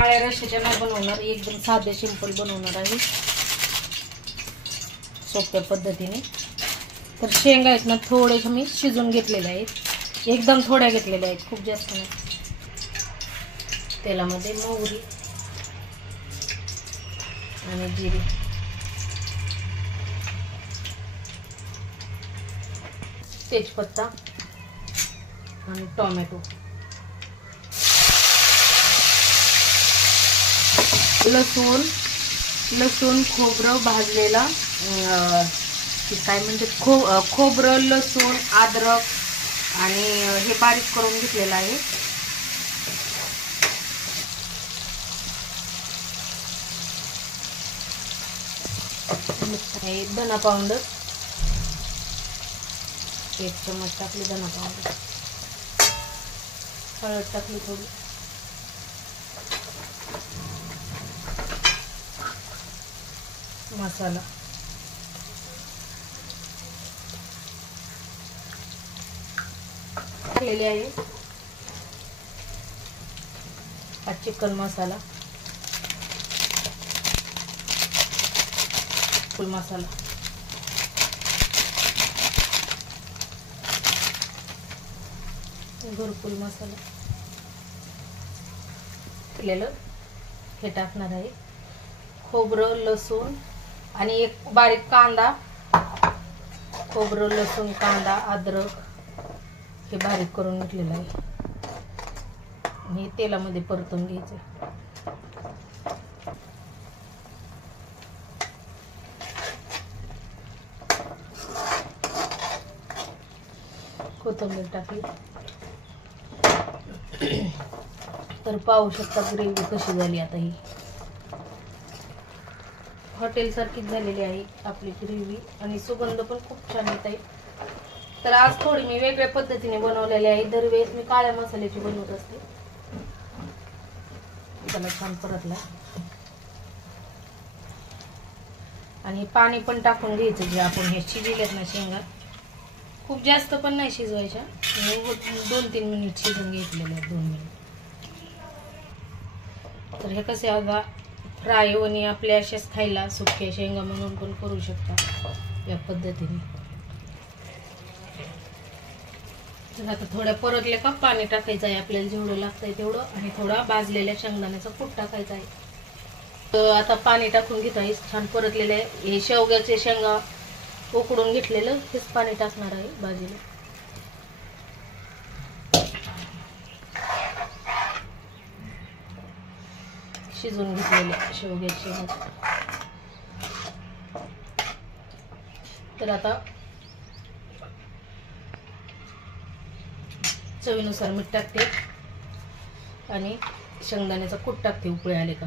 काळ्या रश्श्याच्या नाही बनवणार, एकदम साधे सिंपल बनवणार आहे सोप्या पद्धतीने. तर शेंगा आहेत ना थोडेसे मी शिजून घेतलेले आहेत, एकदम थोड्या घेतलेल्या आहेत, खूप जास्त नाही. तेलामध्ये मोहरी आणि जिरे, तेजपत्ता आणि टोमॅटो, लसूण खोबरं भाजलेला, काय म्हणजे खोबरं लसूण अद्रक आणि हे बारीक करून घेतलेलं आहे. धना पावडर 1 चमच टाकली, धना पावडर, हळद टाकली थोडी, मसाला, टाकलेली आहे हा चिकन मसाला, फुल मसाला, घरकुल मसाला केलेलं हे टाकणार आहे. खोबरं लसूण आणि एक बारीक कांदा, खोबरं लसूण कांदा अद्रक हे बारीक करून घेतलेलं आहे. हे तेलामध्ये परतून घ्यायचं. कोथिंबीर टाकली. तर पाहू शकता ग्रेव्ही कशी झाली. आता ही हॉटेल सारखीच झालेली आहे आपली ग्रेव्ही आणि सुगंध पण खूप छान येत आहे. तर आज थोडी मी वेगळ्या पद्धतीने बनवलेली आहे. दरवेळेस मी काळ्या मसाल्याची बनवत असते. त्याला छान परतला आणि पाणी पण टाकून घ्यायचं जे आपण हे शिजवलेत ना शेंगा, खूप जास्त पण नाही शिजवायच्या, 2-3 मिनिट शिजून घेतलेले आहेत, 2 मिनिट. तर हे कसे आता फ्राय आणि आपल्या अशाच खायला सुक्या शेंगा म्हणून पण करू शकता या पद्धतीने. तर आता थोड्या परतल्या का पाणी टाकायचं आहे आपल्याला जेवढं लागतंय तेवढं, आणि थोडा भाजलेल्या शेंगदाण्याचा कूट टाकायचा आहे. तर आता पाणी टाकून घेतो आहे. छान परतलेले आहे. हे शेवग्याचे शेंगा उकडून घेतलेलं हेच पाणी टाकणार आहे भाजीला. शिजून घेतलेले शेवग्याचे शेंगा. तर आता चवीनुसार मीठ टाकते आणि शेंगदाण्याचा कूट टाकते उकळे आले का.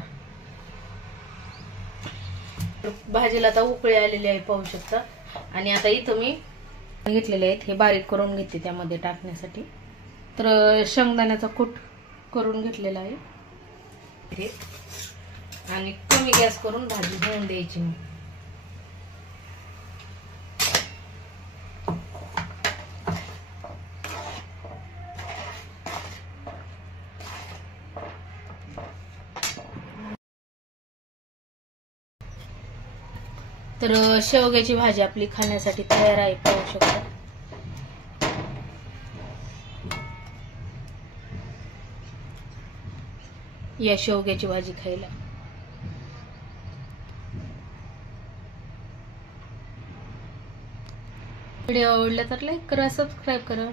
भाजीला आता उकळे आलेले आहे पाहू शकता. आणि आता इथं मी घेतलेले आहेत हे बारीक करून घेते त्यामध्ये टाकण्यासाठी. तर शेंगदाण्याचा कूट करून घेतलेला आहे आणि कमी गॅस करून भाजी होऊन द्यायची. तर शेवग्याची भाजी आपली खाण्यासाठी तयार आहे पाहू शकता. या शेवग्याची भाजी खायला. व्हिडिओ आवडला तर लाईक करा, सबस्क्राईब करा.